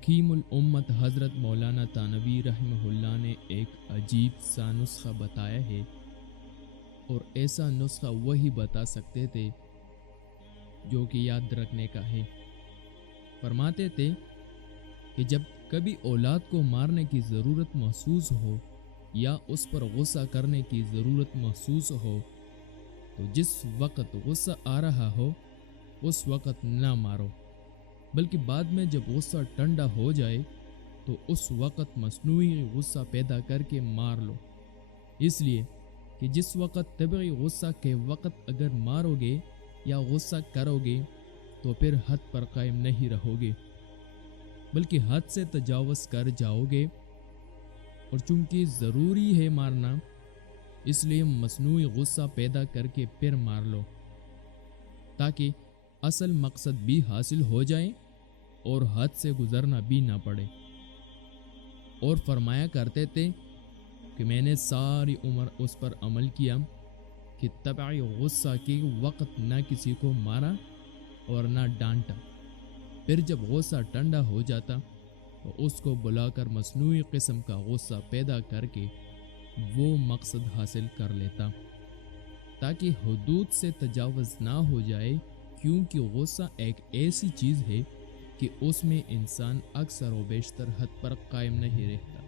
حکیم الامت حضرت مولانا تانوی رحمہ نے ایک عجیب سا نسخہ بتایا ہے، اور ایسا نسخہ وہی بتا سکتے تھے جو کہ یاد رکھنے کا ہے۔ فرماتے تھے کہ جب کبھی اولاد کو مارنے کی ضرورت محسوس ہو یا اس پر غصہ کرنے کی ضرورت محسوس ہو تو جس وقت غصہ آ رہا ہو اس وقت نہ مارو، بلکہ بعد میں جب غصہ ٹھنڈا ہو جائے تو اس وقت مصنوعی غصہ پیدا کر کے مار لو، اس لیے کہ جس وقت طبعی غصہ کے وقت اگر مارو گے یا غصہ کرو گے تو پھر حد پر قائم نہیں رہو گے، بلکہ حد سے تجاوز کر جاؤ گے، اور چونکہ ضروری ہے مارنا اس لیے مصنوعی غصہ پیدا کر کے پھر مار لو، تاکہ اصل مقصد بھی حاصل ہو جائے اور حد سے گزرنا بھی نہ پڑے۔ اور فرمایا کرتے تھے کہ میں نے ساری عمر اس پر عمل کیا کہ طبعی غصہ کے وقت نہ کسی کو مارا اور نہ ڈانٹا، پھر جب غصہ ٹھنڈا ہو جاتا تو اس کو بلا کر مصنوعی قسم کا غصہ پیدا کر کے وہ مقصد حاصل کر لیتا، تاکہ حدود سے تجاوز نہ ہو جائے، کیونکہ غصہ ایک ایسی چیز ہے کہ اس میں انسان اکثر و بیشتر حد پر قائم نہیں رہتا۔